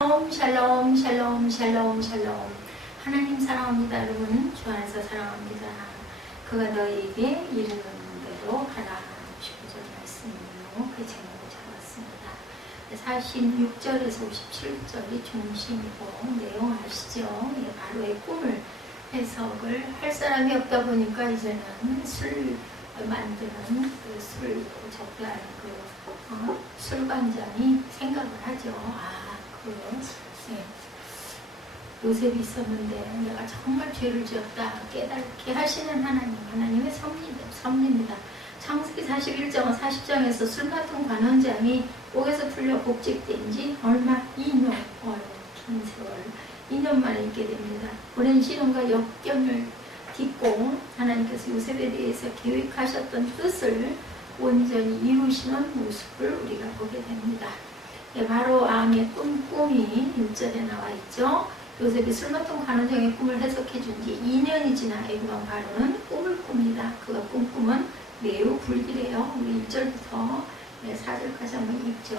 샬롬 샬롬 샬롬 샬롬. 하나님 사랑합니다. 여러분 주 안에서 사랑합니다. 그가 너희에게 이르는 대로 하라. 19절 말씀으로 그 제목을 잡았습니다. 46절에서 57절이 중심이고 내용 아시죠? 바로의 꿈을 해석을 할 사람이 없다 보니까 이제는 술 만드는 그 술 적라는 술반장이 생각을 하죠. 요셉이 있었는데 내가 정말 죄를 지었다 깨닫게 하시는 하나님의 섭리입니다. 창세기 41장 40장에서 술 맡은 관원장이 옥에서 풀려 복직된 지 얼마? 2년, 긴 세월 2년 만에 있게 됩니다. 오랜 시련과 역경을 딛고 하나님께서 요셉에 대해서 계획하셨던 뜻을 온전히 이루시는 모습을 우리가 보게 됩니다. 바로 왕의 꿈이 6절에 나와 있죠. 요셉이 술 맡은 관원장의 꿈을 해석해 준 지 2년이 지나 애굽왕 바로는 꿈을 꿉니다. 그가 꾼 꿈은 매우 불길해요. 우리 1절부터 4절까지 한번 읽죠.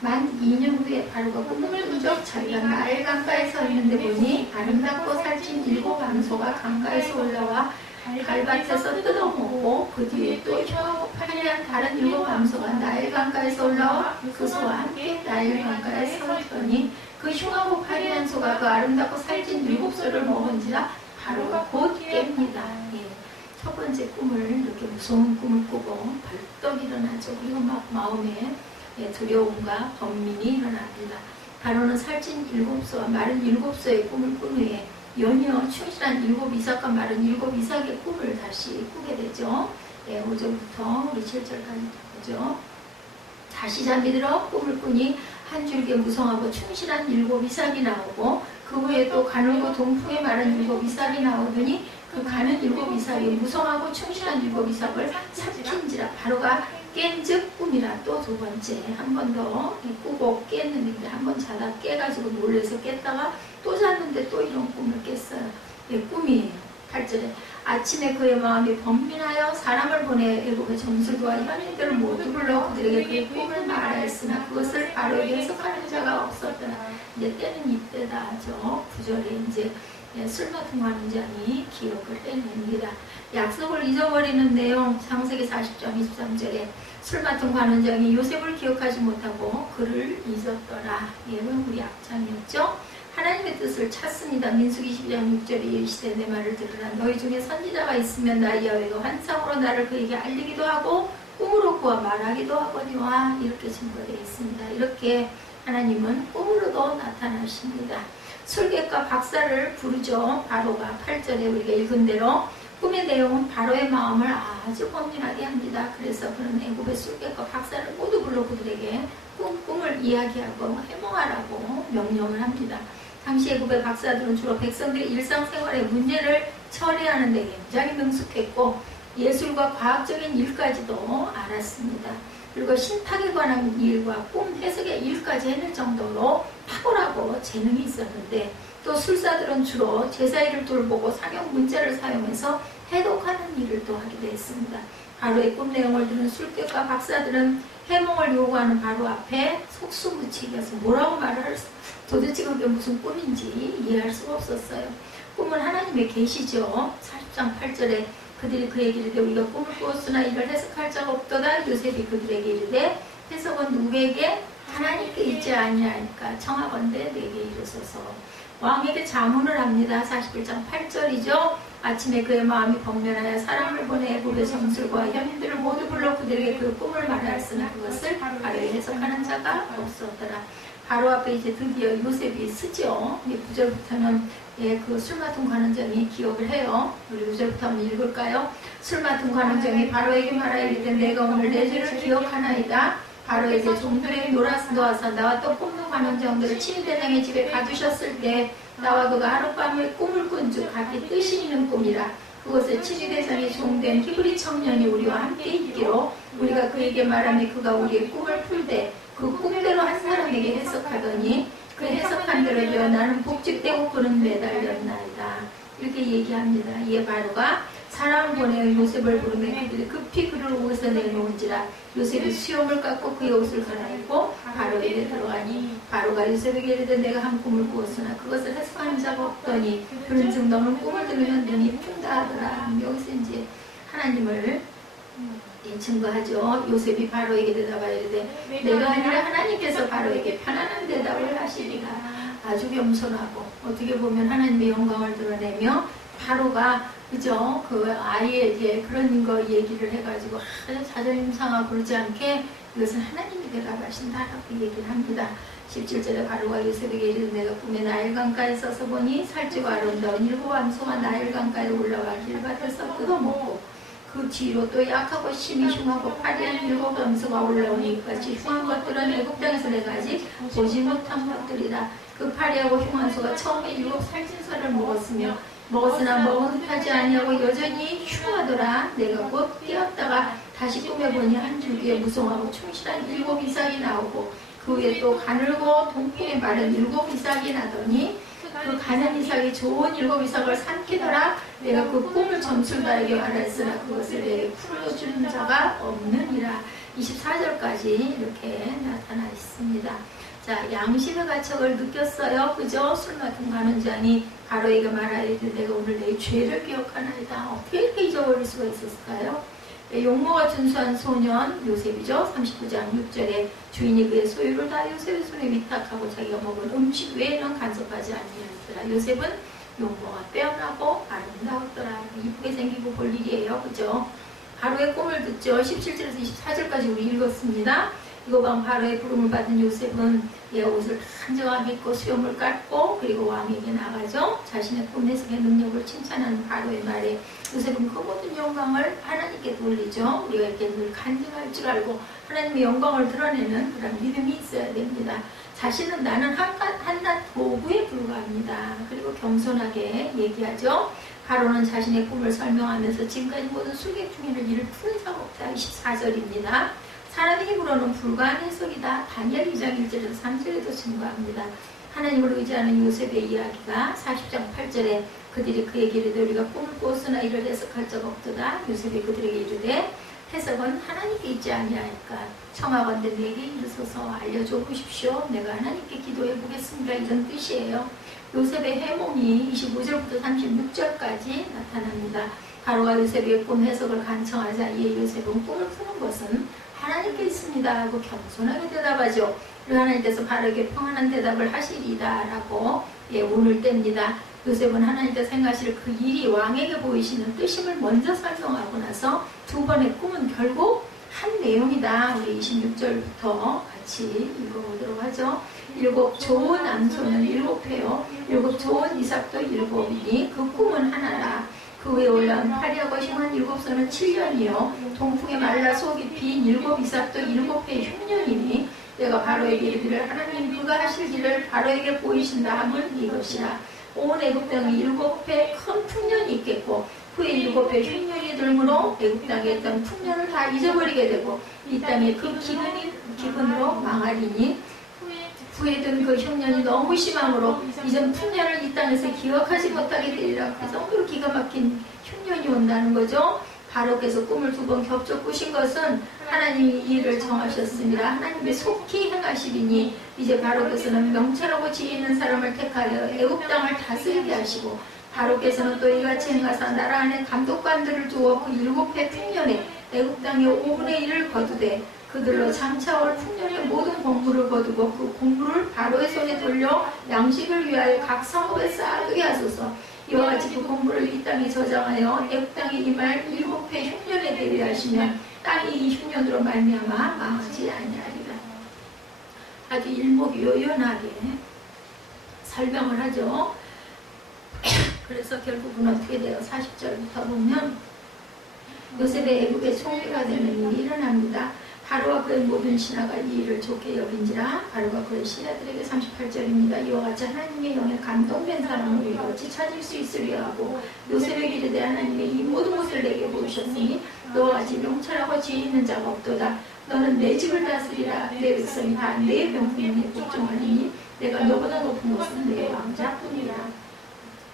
만 2년 후에 바로가 꿈을 꾼 적 자기가 나일 강가에 서 있는데 보니 아름답고 살찐 7 암소가 강가에서 올라와 갈밭에서 뜯어먹고 그 뒤에 또 혀하고 파리한 다른 7 암소가 나일 강가에서 올라와 그 소와 함께 나일 강가에 서더니 그 흉하고 파리한 소가 그 아름답고 살찐 7소를 먹은지라 바로가 곧 깹니다. 첫 번째 꿈을 이렇게 무서운 꿈을 꾸고 벌떡 일어나죠. 그리고 막 마음에 두려움과 번민이 일어납니다. 바로는 살찐 7소와 마른 7소의 꿈을 꾼 후에 연이어 충실한 7 이삭과 마른 7 이삭의 꿈을 다시 꾸게 되죠. 5절부터 우리 7절까지 보죠. 다시 잠이 들어 꿈을 꾸니 한 줄기에 무성하고 충실한 7 이삭이 나오고 그 후에 또 가늘고 동풍에 마른 7 이삭이 나오더니 그 가는 7 이삭이 무성하고 충실한 7 이삭을 삭힌지라 바로가 깬즉 꿈이라. 또 두 번째 한 번 더 꾸고 깼는데 한 번 자다 깨가지고 놀래서 깼다가 또 잤는데 또 이런 꿈을 깼어요. 꿈이 8절에 아침에 그의 마음이 번민하여 사람을 보내 애굽의 점술과 현인들을 모두 불러 그들에게 그의 꿈을 말하였으나 그것을 바로에게 해석하는 자가 없었더라. 이제 때는 이때다 하죠. 9절에 이제 술 맡은 관원장이 기억을 해냅니다. 약속을 잊어버리는 내용 창세기 40장 23절에 술 맡은 관원장이 요셉을 기억하지 못하고 그를 잊었더라. 얘는 우리 악장이었죠. 하나님의 뜻을 찾습니다. 민수기 12장 6절에 이르시되 내 말을 들으라. 너희 중에 선지자가 있으면 나 여호와가 환상으로 나를 그에게 알리기도 하고 꿈으로 그와 말하기도 하거니와 이렇게 증거되어 있습니다. 이렇게 하나님은 꿈으로도 나타나십니다. 술객과 박사를 부르죠. 바로가 8절에 우리가 읽은 대로 꿈의 내용은 바로의 마음을 아주 번민하게 합니다. 그래서 그는 애굽의 술객과 박사를 모두 불러 그들에게 꿈을 이야기하고 해몽하라고 명령을 합니다. 당시 애굽의 박사들은 주로 백성들의 일상생활의 문제를 처리하는 데 굉장히 능숙했고 예술과 과학적인 일까지도 알았습니다. 그리고 신탁에 관한 일과 꿈 해석의 일까지 해낼 정도로 탁월하고 재능이 있었는데 또 술사들은 주로 제사일을 돌보고 상형 문자를 사용해서 해독하는 일을 또 하기도 했습니다. 바로의 꿈 내용을 들은 술객과 박사들은 해몽을 요구하는 바로 앞에 속수무책이어서 뭐라고 말할 도대체 그게 무슨 꿈인지 이해할 수가 없었어요. 꿈은 하나님의 계시죠. 40장 8절에 그들이 그에게 이르되 우리가 꿈을 꾸었으나 이를 해석할 자가 없도다. 요셉이 그들에게 이르되 해석은 누구에게? 하나님께 있지 아니하니까 청하건대 내게 이르소서. 왕에게 자문을 합니다. 41장 8절이죠. 아침에 그의 마음이 번민하여 사람을 보내 애굽의 점술과 현인들을 모두 불러 그들에게 그 꿈을 말하였으나 그것을 바로에 해석하는 자가 없었더라. 바로 앞에 이제 드디어 요셉이 쓰죠. 9절부터는 그 술 맡은 관원장이 기억을 해요. 우리 9절부터 한번 읽을까요? 술 맡은 관원장이 바로에게 말하이르되 내가 오늘 내 죄를 기억하나이다. 바로에게 종들에게 놓아서 나와 또 뽑는 관원장들을 친위대장의 집에 가두셨을 때 나와 그가 하룻밤에 꿈을 꾼즉 각기 뜻이 있는 꿈이라. 그것을 친위대장의 종된 히브리 청년이 우리와 함께 있기로 우리가 그에게 말하며 그가 우리의 꿈을 풀되 그 꿈대로 한 사람에게 해석하더니 그 해석한 대로 되어 나는 복직되고 그는 매달렸나이다. 이렇게 얘기합니다. 이에 바로가 사람 보내어 요셉을 부르매 그들이 급히 그를 옷에 내놓은지라 요셉이 수염을 깎고 그의 옷을 갈아입고 바로에게 들어가니 바로가 요셉에게 이르되 내가 한 꿈을 꾸었으나 그것을 해석하는 자가 없더니 그런즉 너는 꿈을 들으면 눈이 푼다 하더라. 여기서 이제 하나님을 증거하죠. 요셉이 바로에게 대답하여 이르되 내가 아니라 하나님께서 바로에게 편안한 대답을 하시리라. 아주 겸손하고 어떻게 보면 하나님의 영광을 드러내며 바로가 그죠? 그 아이에게 그런 거 얘기를 해가지고 자존심 상하고 그러지 않게 이것은 하나님이 대답하신다라고 얘기를 합니다. 17절에 바로가 요셉에게 이르되 내가 꿈에 나일강가에 서서 보니 살찌고 아름다운 7 암소가 나일강가에 올라와 길밭에서 뜯어먹고 그 뒤로 또 약하고 심히 흉하고 파리한 7 암소가 올라오니 같이 흉한 것들은 애국 땅에서 내가 아직 보지 못한 것들이다. 그 파리하고 흉한 소가 처음에 7 살찐소를 먹었으나 먹은 듯하지 아니하고 여전히 흉하더라. 내가 곧 뛰었다가 다시 꿈에 보니 한 줄기에 무성하고 충실한 7 이삭이 나오고 그 위에 또 가늘고 동풍에 마른 7 이삭이 나더니 그 가는 이삭이 좋은 7 이삭을 삼키더라. 내가 그 꿈을 점술가에게 말했으나 그것을 내게 풀어주는 자가 없느니라. 24절까지 이렇게 나타나 있습니다. 자, 양심의 가책을 느꼈어요. 그죠? 술 맡은 가는 자니 바로에게 말하이되 내가 오늘 내 죄를 기억하나이다. 어떻게 이렇게 잊어버릴 수가 있었을까요? 용모가 준수한 소년 요셉이죠. 39장 6절에 주인이 그의 소유를 다 요셉의 손에 위탁하고 자기가 먹은 음식 외에는 간섭하지 아니하였더라. 요셉은 용모가 빼어나고 아름다웠더라. 이쁘게 생기고 볼 일이에요. 그죠? 바로의 꿈을 듣죠. 17절에서 24절까지 우리 읽었습니다. 이거 방 바로의 부름을 받은 요셉은 옷을 단정하게 입고 수염을 깎고 그리고 왕에게 나가죠. 자신의 꿈 해석의 능력을 칭찬하는 바로의 말에 요셉은 그 모든 영광을 하나님께 돌리죠. 우리가 이렇게 늘 간증할 줄 알고 하나님의 영광을 드러내는 그런 믿음이 있어야 됩니다. 자신은 나는 한낱 도구에 불과합니다. 그리고 겸손하게 얘기하죠. 바로는 자신의 꿈을 설명하면서 지금까지 모든 수객 중에는 이를 푸는 자가 없다. 24절입니다. 사람의 힘으로는 불가한 해석이다. 다니엘 2장 1절에서 3절에도 증거합니다. 하나님을 의지하는 요셉의 이야기가 40장 8절에 그들이 그에게 이르되 우리가 꿈을 꾸었으나 이를 해석할 자가 없도다. 요셉이 그들에게 이르되 해석은 하나님께 있지 아니하니까 청하건대 내게 이르소서 알려줘 보십시오. 내가 하나님께 기도해 보겠습니다. 이런 뜻이에요. 요셉의 해몽이 25절부터 36절까지 나타납니다. 바로가 요셉의 꿈 해석을 간청하자 이에 요셉은 꿈을 푸는 것은 하나님께 있습니다 하고 겸손하게 대답하죠. 그리고 하나님께서 바로에게 평안한 대답을 하시리다 라고 운을 뗍니다. 요셉은 하나님께서 생각하실 그 일이 왕에게 보이시는 뜻임을 먼저 설명하고 나서 두 번의 꿈은 결국 한 내용이다. 우리 26절부터 같이 읽어보도록 하죠. 7 좋은 암소는 7회요 7 좋은 이삭도 7이니 그 꿈은 하나라. 그 위에 올라온 파리하고 흉한 7소는 7년이요 동풍에 말라 속이 빈 7 이삭도 7회 흉년이니 내가 바로에게 이르기를 하나님 그가 하실 일을 바로에게 보이신다 함은 이것이라. 온 애국 땅에 7회 큰 풍년이 있겠고 후에 7회 흉년이 들므로 애국 땅에 있던 풍년을 다 잊어버리게 되고 이 땅에 그 기근으로 망하리니 후에 든 그 흉년이 너무 심함으로 이전 풍년을 이 땅에서 기억하지 못하게 되리라. 그 정도로 기가 막힌 흉년이 온다는 거죠. 바로께서 꿈을 2번 겹쳐 꾸신 것은 하나님이 이 일을 정하셨습니다. 하나님의 속히 행하시리니 이제 바로께서는 명철하고 지혜 있는 사람을 택하여 애국 땅을 다스리게 하시고 바로께서는 또 이같이 행하사 나라 안에 감독관들을 두어 그 7회 풍년에 애국 땅의 5분의 1을 거두되 그들로 장차올 풍년의 모든 공물을 거두고 그 공물을 바로의 손에 돌려 양식을 위하여 각 성읍에 쌓아두게 하소서. 이와 같이 그 공물을 이 땅에 저장하여 애국 땅에 임할 7회 흉년에 대비하시면 땅이 이 흉년으로 말미암아 망하지 아니하리라. 아주 일목요연하게 설명을 하죠. 그래서 결국은 어떻게 돼요? 40절부터 보면 요셉의 애국의 총리가 되는 일이 일어납니다. 바로와 그의 모든 신하가 이 일을 좋게 여긴지라. 바로가 그의 신하들에게 38절입니다. 이와 같이 하나님의 영에 감동된 사람을 우리가 어찌 찾을 수 있으리야 하고 요셉에게 이르되 하나님의 이 모든 것을 내게 보이셨으니 너와 같이 명철하고 지혜 있는 자가 없도다. 너는 내 집을 다스리라. 내 백성이 다 내 명령에 복종하리니 내가 너보다 높은 것은 내 왕자뿐이라.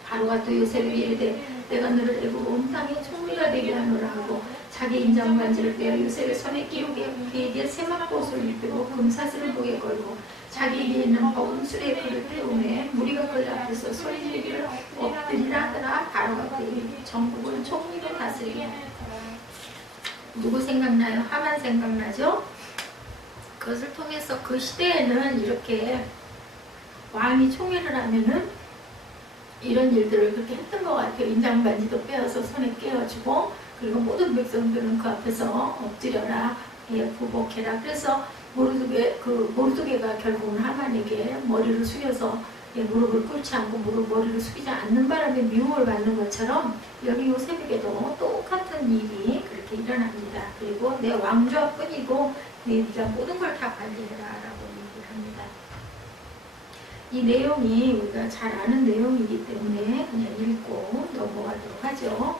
바로가 또 요셉에게 이르되 내가 너를 애굽 온 땅에 총리가 되게 하노라 하고 자기 인장반지를 빼어 요셉의 손에 끼우게 그에게 세마포옷을 입히고 금사슬을 목에 걸고 자기에게 있는 버은 술의 그릇 태우매 무리가 그 앞에서 소리 지르기를 엎드리라 하더라. 바로가 그에게 전국을 총리로 다스리게 하였더라. 누구 생각나요? 하만 생각나죠? 그것을 통해서 그 시대에는 이렇게 왕이 총회를 하면은 이런 일들을 그렇게 했던 것 같아요. 인장반지도 빼어서 손에 끼워주고 그리고 모든 백성들은 그 앞에서 엎드려라, 예, 부복해라. 그래서 모르드게가 결국은 하만에게 머리를 숙여서 예, 무릎을 꿇지 않고 머리를 숙이지 않는 바람에 미움을 받는 것처럼 여기 요셉에게도 똑같은 일이 그렇게 일어납니다. 그리고 내 왕좌뿐이고 네가 모든 걸 다 관리해라 라고 얘기를 합니다. 이 내용이 우리가 잘 아는 내용이기 때문에 그냥 읽고 넘어가도록 하죠.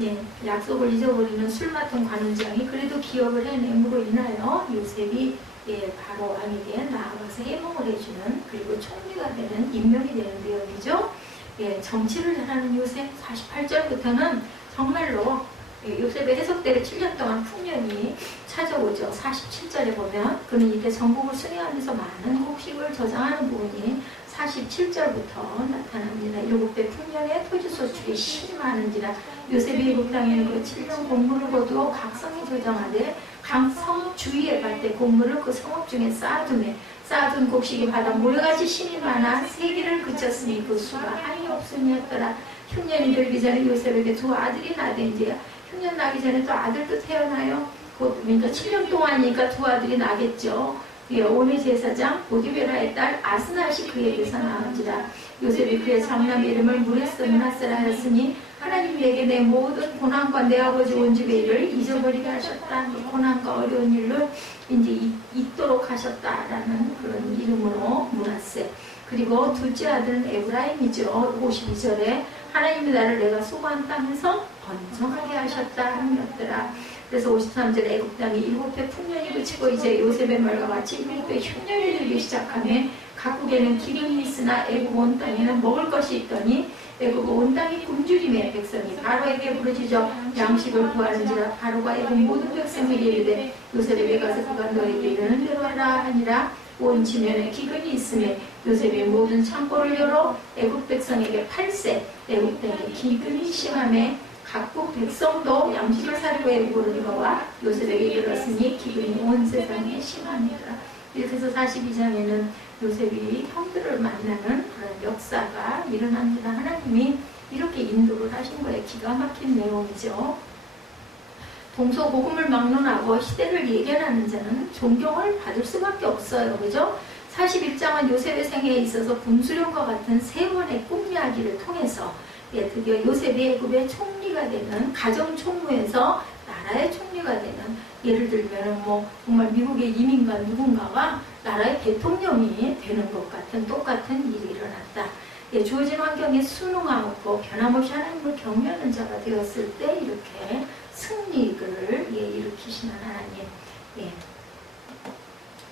예, 약속을 잊어버리는 술 맡은 관원장이 그래도 기억을 해냄으로 인하여 요셉이 예, 바로 왕에게 나아가서 해몽을 해주는 그리고 총리가 되는 임명이 되는 내용이죠. 예, 정치를 잘하는 요셉 48절부터는 정말로 예, 요셉의 해석대로 7년 동안 풍년이 찾아오죠. 47절에 보면 그는 이때 전국을 순회하면서 많은 곡식을 저장하는 부분이 47절부터 나타납니다. 7배 풍년에 토지 소출이 심히 많은지라 요셉이 애굽 땅에는 그 7년 곡물을 거두어 각 성에 저장하되 각 성 주위에 갈 때 곡물을 그 성읍 중에 쌓아두매 쌓아둔 곡식이 바다 모래같이 심이 많아 세기를 그쳤으니 그 수가 한이 없음이었더라. 흉년이 들기 전에 요셉에게 두 아들이 나든지 흉년 나기 전에 또 아들도 태어나요. 그러니까 7년 동안이니까 두 아들이 나겠죠. 온의 제사장 보디베라의 딸 아스낫이 그에게서 나은지라. 요셉이 그의 장남 이름을 무레스 므낫세라 하였으니 하나님이 내게 내 모든 고난과 내 아버지 온 집의 일을 잊어버리게 하셨다. 고난과 어려운 일을 이제 잊도록 하셨다라는 그런 이름으로 므낫세. 그리고 둘째 아들은 에브라임이죠. 52절에 하나님이 나를 내가 수고한 땅에서 번성하게 하셨다 하였더라. 그래서 53절에 애굽 땅이 7배 풍년이 그치고 이제 요셉의 말과 같이 7배 흉년이 들기 시작하며 각국에는 기근이 있으나 애굽 온 땅에는 먹을 것이 있더니 애굽 온 땅이 굶주림에 백성이 바로에게 부르짖어 양식을 구하는지라. 바로가 애굽 모든 백성에게 이르되 요셉에게 가서 그가 너에게 이르는 대로 하라 하니라. 온 지면에 기근이 있음에 요셉이 모든 창고를 열어 애굽 백성에게 팔세. 애굽 땅에 기근이 심하매 각국 백성도 양식을 사려고 애굽으로 들어와 요셉에게 이르렀으니 기근이 온 세상에 심하니라. 이렇게 해서 42장에는 요셉이 형들을 만나는 그런 역사가 일어납니다. 하나님이 이렇게 인도를 하신 거예요. 기가 막힌 내용이죠. 동서고금을 막론하고 시대를 예견하는 자는 존경을 받을 수밖에 없어요. 그죠? 41장은 요셉의 생애에 있어서 분수령과 같은 세 번의 꿈 이야기를 통해서 예, 드디어 요셉이 애굽의 총리가 되는 가정총무에서 나라의 총리가 되는, 예를 들면 뭐 정말 미국의 이민관 누군가가 나라의 대통령이 되는 것 같은 똑같은 일이 일어났다. 예, 주어진 환경에 순응하고 변함없이 하나님을 경외하는 자가 되었을 때 이렇게 승리를 예, 일으키시는 하나님. 예.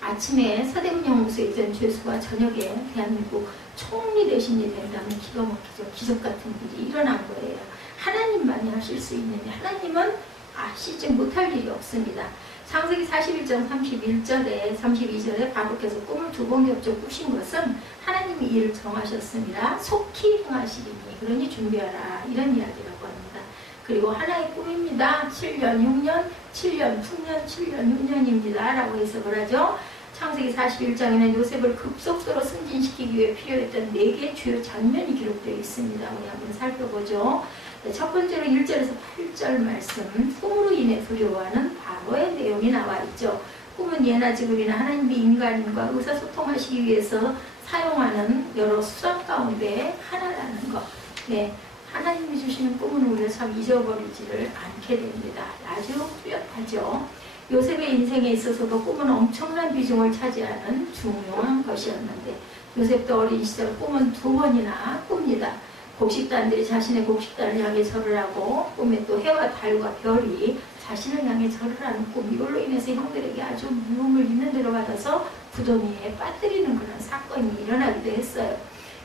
아침에 서대문 연구소에 있던 죄수가 저녁에 대한민국 총리 대신이 된다면 기가 막히죠. 기적 같은 일이 일어난 거예요. 하나님만이 하실 수 있는 일. 하나님은 하시지 못할 일이 없습니다. 창세기 41장 31절에 32절에 바로께서 꿈을 두 번 겹쳐 꾸신 것은 하나님이 이를 정하셨습니다. 속히 행하시리니 그러니 준비하라. 이런 이야기라고 합니다. 그리고 하나의 꿈입니다. 7년, 6년, 7년, 풍년, 7년, 6년입니다. 라고 해석을 하죠. 창세기 41장에는 요셉을 급속도로 승진시키기 위해 필요했던 4개의 주요 장면이 기록되어 있습니다. 우리 한번 살펴보죠. 첫 번째로 1절에서 8절 말씀, 꿈으로 인해 두려워하는 바로의 내용이 나와 있죠. 꿈은 예나 지금이나 하나님이 인간과 의사소통하시기 위해서 사용하는 여러 수단 가운데 하나라는 것. 네, 하나님이 주시는 꿈은 우리가 참 잊어버리지를 않게 됩니다. 아주 뚜렷하죠. 요셉의 인생에 있어서도 꿈은 엄청난 비중을 차지하는 중요한 것이었는데 요셉도 어린 시절 꿈은 2번이나 꿉니다. 곡식단들이 자신의 곡식단을 향해 절을 하고 꿈에 또 해와 달과 별이 자신을 향해 절을 하는 꿈, 이걸로 인해서 형들에게 아주 미움을 있는 대로 받아서 부도미에 빠뜨리는 그런 사건이 일어나기도 했어요.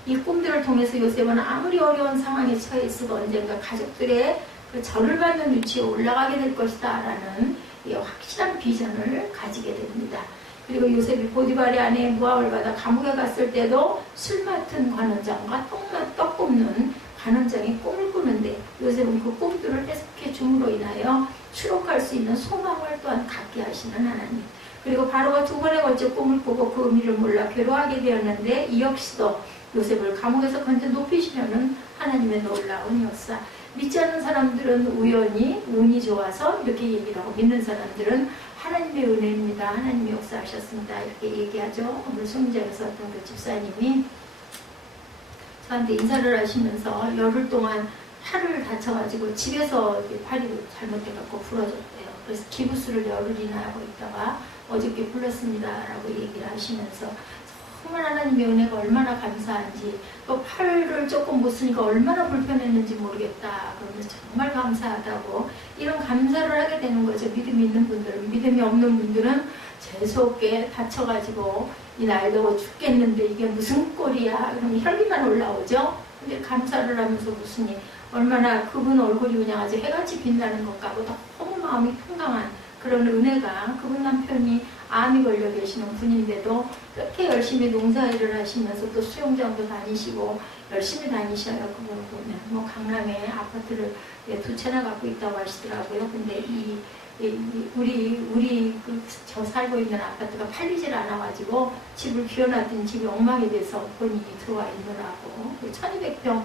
이 꿈들을 통해서 요셉은 아무리 어려운 상황에 처해 있어도 언젠가 가족들의 그 절을 받는 위치에 올라가게 될 것이다 라는 확실한 비전을 가지게 됩니다. 그리고 요셉이 보디발의 아내의 모함을 받아 감옥에 갔을 때도 술 맡은 관원장과 떡 굽는 관원장이 꿈을 꾸는데 요셉은 그 꿈들을 해석해 줌으로 인하여 추록할 수 있는 소망을 또한 갖게 하시는 하나님. 그리고 바로가 2번에 걸쳐 꿈을 꾸고 그 의미를 몰라 괴로워하게 되었는데 이 역시도 요셉을 감옥에서 건져 높이시려는 하나님의 놀라운 역사. 믿지 않는 사람들은 우연히 운이 좋아서 이렇게 얘기를 하고 믿는 사람들은 하나님의 은혜입니다. 하나님이 역사하셨습니다. 이렇게 얘기하죠. 오늘 성경에서 어떤 그 집사님이 저한테 인사를 하시면서 열흘 동안 팔을 다쳐가지고 집에서 팔이 잘못돼갖고 부러졌대요. 그래서 기부스를 열흘이나 하고 있다가 어저께 불렀습니다 라고 얘기를 하시면서 정말 하나님의 은혜가 얼마나 감사한지 또 팔을 조금 못 쓰니까 얼마나 불편했는지 모르겠다 그러면서 정말 감사하다고 이런 감사를 하게 되는 거죠. 믿음이 있는 분들은. 믿음이 없는 분들은 재수없게 다쳐가지고 이 나이 먹어 죽겠는데 이게 무슨 꼴이야 그러면 혈기만 올라오죠. 근데 감사를 하면서 무슨이 얼마나 그분 얼굴이 그냥 아주 해같이 빛나는 것 같고 너무 마음이 평강한 그런 은혜가 그분 남편이 암이 걸려 계시는 분인데도 그렇게 열심히 농사일을 하시면서 또 수영장도 다니시고 열심히 다니셔요. 그분을 보면 뭐 강남에 아파트를 2채나 갖고 있다고 하시더라고요. 근데 우리 저 살고 있는 아파트가 팔리질 않아가지고 집을 비워놨더니 집이 엉망이 돼서 본인이 들어와 있느라고 1200평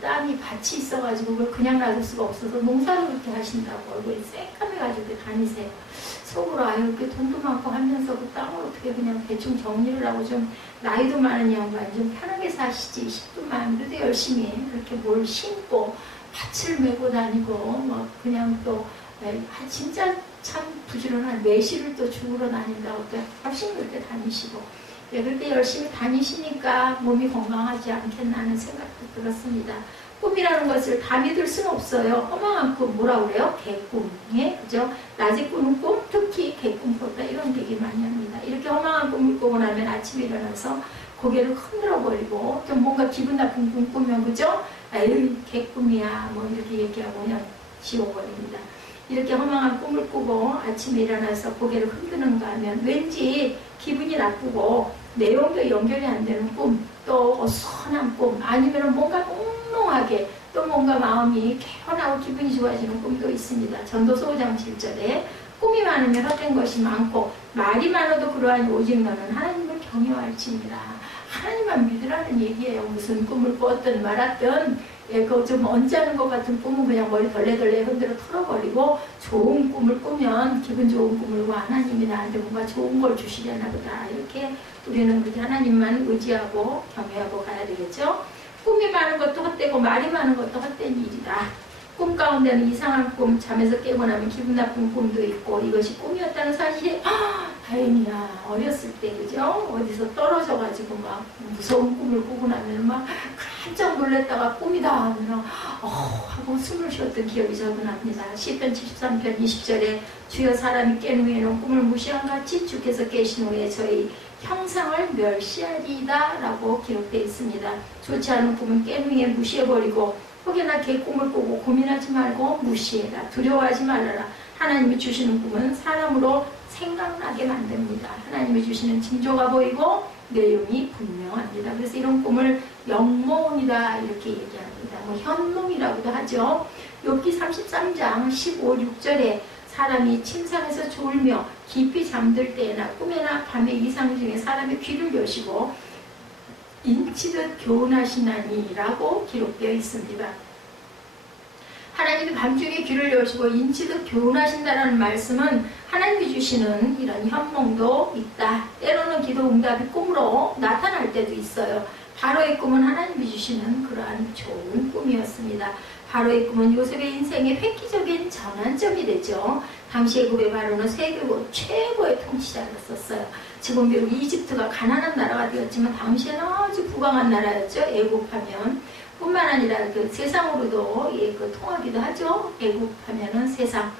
땅이 밭이 있어가지고 그걸 그냥 놔둘 수가 없어서 농사를 그렇게 하신다고 얼굴이 새까매가지고 다니세요. 속으로 아유 이렇게 돈도 많고 하면서 그 땅을 어떻게 그냥 대충 정리를 하고 좀 나이도 많은 양반 좀 편하게 사시지 싶도 많은데도 열심히 그렇게 뭘 심고 밭을 메고 다니고 뭐 그냥 또 진짜 참 부지런한 매실을 또 주우러 다닌다고 또 훨씬 그렇게 다니시고 그렇게 열심히 다니시니까 몸이 건강하지 않겠나 하는 생각도 들었습니다. 꿈이라는 것을 다 믿을 수는 없어요. 허망한 꿈 뭐라 그래요? 개꿈. 예? 그죠? 낮에 꾸는 꿈, 특히 개꿈 꿨다 이런 얘기 많이 합니다. 이렇게 허망한 꿈을 꾸고 나면 아침에 일어나서 고개를 흔들어 버리고 좀 뭔가 기분 나쁜 꿈 꾸면 그죠? 아유 개꿈이야 뭐 이렇게 얘기하고 그냥 지워버립니다. 이렇게 허망한 꿈을 꾸고 아침에 일어나서 고개를 흔드는가 하면 왠지 기분이 나쁘고 내용도 연결이 안 되는 꿈, 또 어수선한 꿈, 아니면 뭔가 몽롱하게 또 뭔가 마음이 개운하고 기분이 좋아지는 꿈도 있습니다. 전도서 5장 7절에 꿈이 많으면 헛된 것이 많고 말이 많아도 그러하니 오직 너는 하나님을 경외할지니라. 하나님만 믿으라는 얘기예요. 무슨 꿈을 꾸었든 말았든 그거 좀 언짢은 것 같은 꿈은 그냥 머리 덜레덜레 흔들어 털어버리고 좋은 꿈을 꾸면 기분 좋은 꿈을 꾸 하나님이 나한테 뭔가 좋은 걸 주시려나 보다. 이렇게 우리는 그렇게 하나님만 의지하고 경외하고 가야 되겠죠. 꿈이 많은 것도 헛되고 말이 많은 것도 헛된 일이다. 꿈 가운데는 이상한 꿈, 잠에서 깨고 나면 기분 나쁜 꿈도 있고 이것이 꿈이었다는 사실이 다행이야. 어렸을 때 그죠? 어디서 떨어져가지고 막 무서운 꿈을 꾸고 나면 막 깜짝 놀랐다가 꿈이다 하면 하고 숨을 쉬었던 기억이 저도 납니다. 시편 73편 20절에 주여 사람이 깬 후에는 꿈을 무시한 같이 주께서 깨신 후에 저희 형상을 멸시하리이다 라고 기록되어 있습니다. 좋지 않은 꿈은 깬 후에 무시해버리고 혹여나 개꿈을 꾸고 고민하지 말고 무시해라. 두려워하지 말아라. 하나님이 주시는 꿈은 사람으로 생각나게 만듭니다. 하나님이 주시는 징조가 보이고 내용이 분명합니다. 그래서 이런 꿈을 영몽이다 이렇게 얘기합니다. 뭐 현몽이라고도 하죠. 욥기 33장 15, 6절에 사람이 침상에서 졸며 깊이 잠들 때나 꿈에나 밤의 이상 중에 사람의 귀를 여시고 인치듯 교훈하시나니 라고 기록되어 있습니다. 하나님이 밤중에 귀를 여시고 인치듯 교훈하신다는 말씀은 하나님이 주시는 이런 현몽도 있다. 때로는 기도 응답이 꿈으로 나타날 때도 있어요. 바로의 꿈은 하나님이 주시는 그러한 좋은 꿈이었습니다. 바로의 꿈은 요셉의 인생의 획기적인 전환점이 되죠. 당시 애굽의 바로는 세계고 최고의 통치자였었어요. 지금 비록 이집트가 가난한 나라가 되었지만 당시에는 아주 부강한 나라였죠. 애굽하면 뿐만 아니라 그 세상으로도 그 통하기도 하죠. 애굽하면은 세상.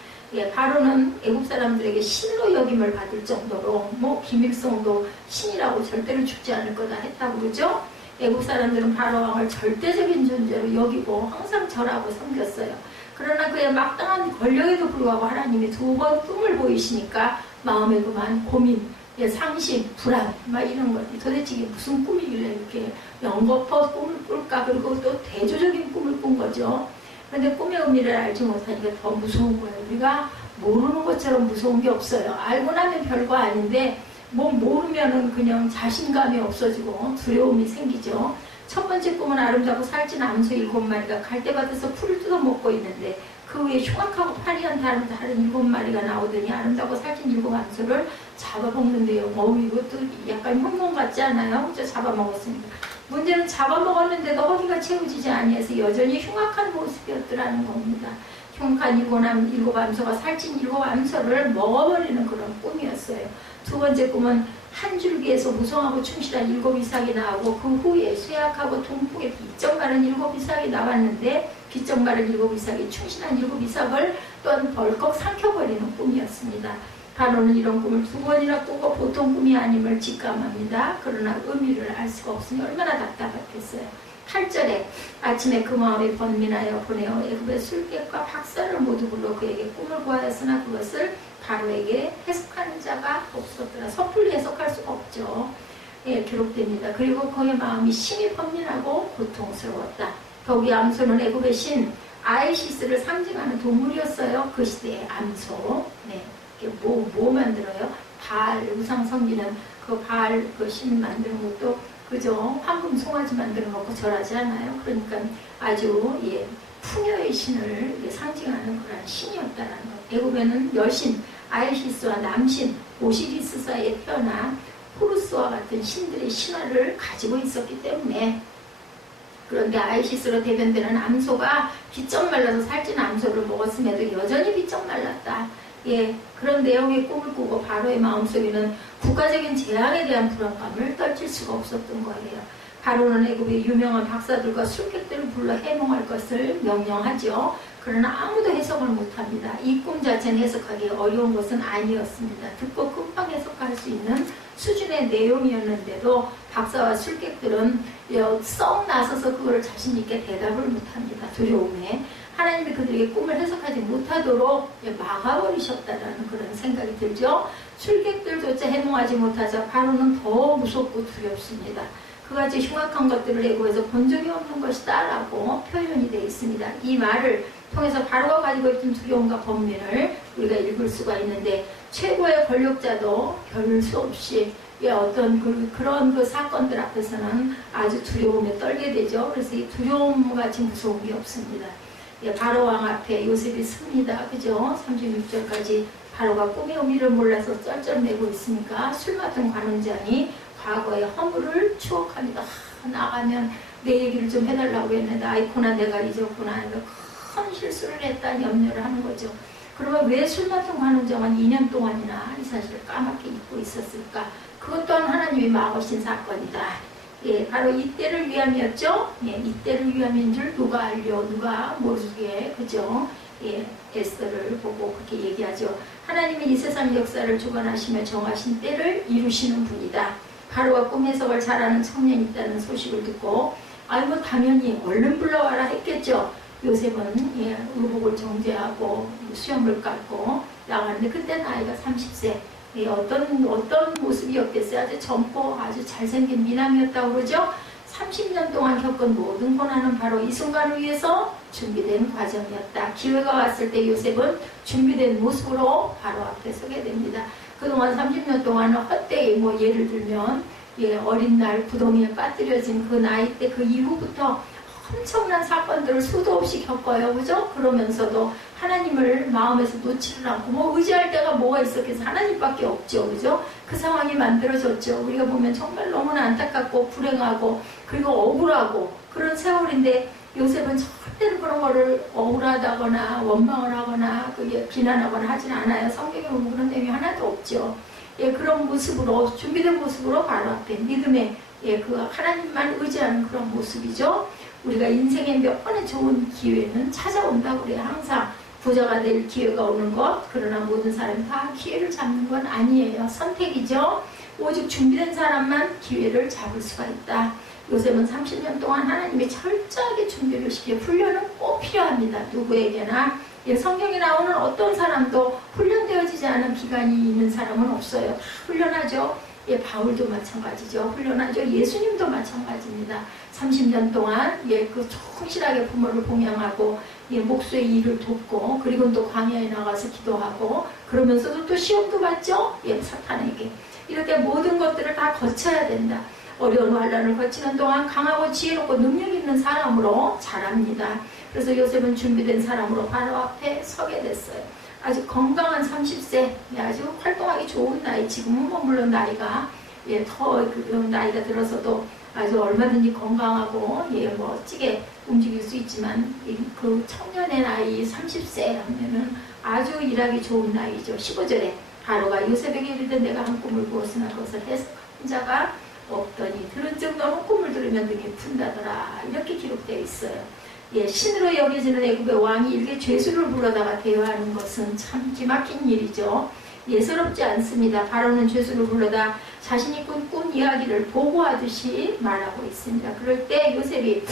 바로는 애굽 사람들에게 신로 여김을 받을 정도로 뭐 김일성도 신이라고 절대로 죽지 않을 거다 했다고 그러죠. 애국 사람들은 바로 왕을 절대적인 존재로 여기고 항상 절하고 섬겼어요. 그러나 그의 막당한 권력에도 불구하고 하나님이 두 번 꿈을 보이시니까 마음에 그만 고민, 상심, 불안 막 이런 것, 도대체 이게 무슨 꿈이길래 이렇게 연거푸 꿈을 꿀까. 그리고 또 대조적인 꿈을 꾼 거죠. 그런데 꿈의 의미를 알지 못하니까 더 무서운 거예요. 우리가 모르는 것처럼 무서운 게 없어요. 알고 나면 별거 아닌데 뭐 모르면은 그냥 자신감이 없어지고 두려움이 생기죠. 첫 번째 꿈은 아름답고 살찐 암소 7마리가 갈대밭에서 풀을 뜯어먹고 있는데 그 위에 흉악하고 파리한 다른 7마리가 나오더니 아름답고 살찐 7암소를 잡아먹는데요. 이것도 약간 흉몽 같지 않아요? 그죠? 잡아먹었으니까. 문제는 잡아먹었는데도 허기가 채워지지 아니해서 여전히 흉악한 모습이었더라는 겁니다. 흉악한 7암소가 살찐 7암소를 먹어버리는 그런 꿈이었어요. 두 번째 꿈은 한 줄기에서 무성하고 충실한 7이삭이 나오고 그 후에 쇠약하고 동풍에 비쩍 마른 7이삭이 나왔는데 비쩍 마른 7이삭이 충실한 7이삭을 또한 벌컥 삼켜버리는 꿈이었습니다. 바로는 이런 꿈을 두 번이나 꾸고 보통 꿈이 아님을 직감합니다. 그러나 의미를 알 수가 없으니 얼마나 답답했겠어요. 8절에 아침에 그 마음에 번민하여 보내어 애굽의 술객과 박사를 모두 불러 그에게 꿈을 보았으나 그것을 바로에게 해석하는 자가 없었더라. 섣불리 해석할 수가 없죠. 기록됩니다. 그리고 그의 마음이 심히 번민하고 고통스러웠다. 더욱이 암소는 애굽의 신 아이시스를 상징하는 동물이었어요. 그 시대의 암소. 뭐 만들어요? 바알 우상 섬기는 그 바알 그 신 만드는 것도 그죠? 황금 송아지 만들어 놓고 절하지 않아요? 그러니까 아주 풍요의 신을 상징하는 그런 신이었다라는 것. 애굽에는 여신 아이시스와 남신 오시리스 사이에 태어난 호루스와 같은 신들의 신화를 가지고 있었기 때문에 그런데 아이시스로 대변되는 암소가 비쩍 말라서 살찐 암소를 먹었음에도 여전히 비쩍 말랐다. 그런 내용의 꿈을 꾸고 바로의 마음속에는 국가적인 재앙에 대한 불안감을 떨칠 수가 없었던 거예요. 바로는 애굽의 유명한 박사들과 술객들을 불러 해몽할 것을 명령하죠. 그러나 아무도 해석을 못합니다. 이 꿈 자체는 해석하기 어려운 것은 아니었습니다. 듣고 금방 해석할 수 있는 수준의 내용이었는데도 박사와 술객들은 썩 나서서 그걸 자신 있게 대답을 못합니다. 두려움에. 하나님이 그들에게 꿈을 해석하지 못하도록 막아버리셨다라는 그런 생각이 들죠. 술객들조차 해몽하지 못하자 바로는 더 무섭고 두렵습니다. 그같이 흉악한 것들을 애굽에서 본 적이 없는 것이다 라고 표현이 되어 있습니다. 이 말을 통해서 바로가 가지고 있던 두려움과 번민을 우리가 읽을 수가 있는데 최고의 권력자도 별 수 없이 어떤 그런 그 사건들 앞에서는 아주 두려움에 떨게 되죠. 그래서 이 두려움같이 무서운 게 없습니다. 바로 왕 앞에 요셉이 섭니다. 그죠? 36절까지 바로가 꿈의 의미를 몰라서 쩔쩔매고 있으니까 술 맡은 관원장이 과거의 허물을 추억합니다. 나가면 내 얘기를 좀 해달라고 했는데 아이코나 내가 잊었구나. 큰 실수를 했다는 염려를 하는 거죠. 그러면 왜 술 맡은 관원장은 2년 동안이나 이 사실을 까맣게 잊고 있었을까? 그것 또한 하나님이 막으신 사건이다. 바로 이때를 위함이었죠. 이때를 위함인 줄 누가 알려, 누가 모르게, 그죠? 에스더를 보고 그렇게 얘기하죠. 하나님은 이 세상 역사를 주관하시며 정하신 때를 이루시는 분이다. 바로가 꿈 해석을 잘하는 청년이 있다는 소식을 듣고 뭐 당연히 얼른 불러와라 했겠죠. 요셉은 의복을 정제하고 수염을 깎고 나가는데 그때 나이가 30세. 어떤 모습이었겠어요? 아주 젊고 아주 잘생긴 미남이었다고 그러죠? 30년 동안 겪은 모든 고난은 바로 이 순간을 위해서 준비된 과정이었다. 기회가 왔을 때 요셉은 준비된 모습으로 바로 앞에 서게 됩니다. 그동안 30년 동안은 헛되이 예를 들면 어린 날 구덩이에 빠뜨려진 그 나이 때 그 이후부터 엄청난 사건들을 수도 없이 겪어요. 그죠? 그러면서도 하나님을 마음에서 놓지를 않고 의지할 때가 뭐가 있었겠어요? 하나님밖에 없죠. 그죠? 그 상황이 만들어졌죠. 우리가 보면 정말 너무나 안타깝고 불행하고 그리고 억울하고 그런 세월인데 요셉은 절대로 그런 거를 억울하다거나 원망을 하거나 그게 비난하거나 하진 않아요. 성경에 보면 그런 내용이 하나도 없죠. 그런 모습으로 준비된 모습으로 바로 앞에 믿음의 그 하나님만 의지하는 그런 모습이죠. 우리가 인생에 몇 번의 좋은 기회는 찾아온다고 그래요. 항상 부자가 될 기회가 오는 것. 그러나 모든 사람이 다 기회를 잡는 건 아니에요. 선택이죠. 오직 준비된 사람만 기회를 잡을 수가 있다. 요셉은 30년 동안 하나님이 철저하게 준비를 시켜 훈련은 꼭 필요합니다. 누구에게나. 예, 성경에 나오는 어떤 사람도 훈련되어지지 않은 기간이 있는 사람은 없어요. 훈련하죠. 예, 바울도 마찬가지죠. 훈련하죠. 예수님도 마찬가지입니다. 30년 동안 예, 그 충실하게 부모를 봉양하고 예, 목수의 일을 돕고 그리고 또 광야에 나가서 기도하고 그러면서도 또 시험도 받죠. 예, 사탄에게. 이렇게 모든 것들을 다 거쳐야 된다. 어려운 환난을 거치는 동안 강하고 지혜롭고 능력 있는 사람으로 자랍니다. 그래서 요셉은 준비된 사람으로 바로 앞에 서게 됐어요. 아주 건강한 30세, 아주 활동하기 좋은 나이, 지금은 뭐 물론 나이가 예, 더 나이가 들어서도 아주 얼마든지 건강하고 예, 멋지게 움직일 수 있지만 그 청년의 나이 30세 하면은 아주 일하기 좋은 나이죠. 15절에 바로가 요셉에게 이르되 내가 한 꿈을 꾸었으나 그것을 해석한 자가 없더니 들은 즉 너는 꿈을 들으면 등이 푼다더라. 이렇게 기록되어 있어요. 예, 신으로 여겨지는 애굽의 왕이 이렇게 죄수를 불러다가 대화하는 것은 참 기막힌 일이죠. 예사롭지 않습니다. 바로는 죄수를 불러다 자신이 꾼 이야기를 보고하듯이 말하고 있습니다. 그럴 때 요셉이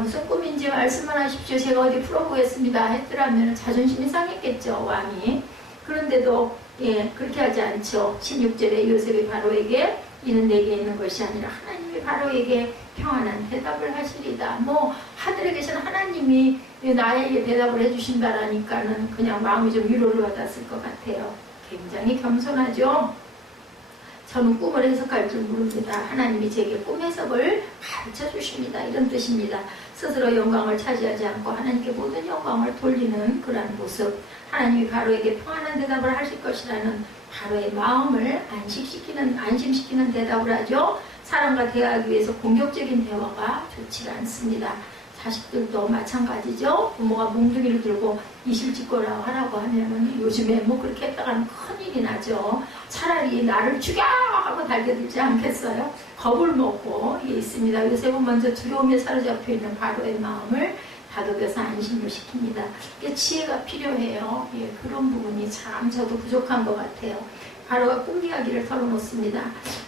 무슨 꿈인지 말씀만 하십시오. 제가 어디 풀어보겠습니다 했더라면 자존심이 상했겠죠. 왕이. 그런데도 예, 그렇게 하지 않죠. 16절에 요셉이 바로에게 이는 내게 있는 것이 아니라 하나님이 바로에게 평안한 대답을 하시리다. 뭐 하늘에 계신 하나님이 나에게 대답을 해주신다라니까는 그냥 마음이 좀 위로를 받았을 것 같아요. 굉장히 겸손하죠. 저는 꿈을 해석할 줄 모릅니다. 하나님이 제게 꿈 해석을 가르쳐 주십니다. 이런 뜻입니다. 스스로 영광을 차지하지 않고 하나님께 모든 영광을 돌리는 그러한 모습. 하나님이 바로에게 평안한 대답을 하실 것이라는 바로의 마음을 안심시키는 대답을 하죠. 사람과 대화하기 위해서 공격적인 대화가 좋지 않습니다. 자식들도 마찬가지죠. 부모가 몽둥이를 들고 이실직고라고 하라고 하면은 요즘에 뭐 그렇게 했다가는 큰일이 나죠. 차라리 나를 죽여! 하고 달겨들지 않겠어요? 겁을 먹고 있습니다. 요셉은 먼저 두려움에 사로잡혀 있는 바로의 마음을 다독여서 안심을 시킵니다. 지혜가 필요해요. 예, 그런 부분이 참 저도 부족한 것 같아요. 바로가 꿈 이야기를 털어놓습니다.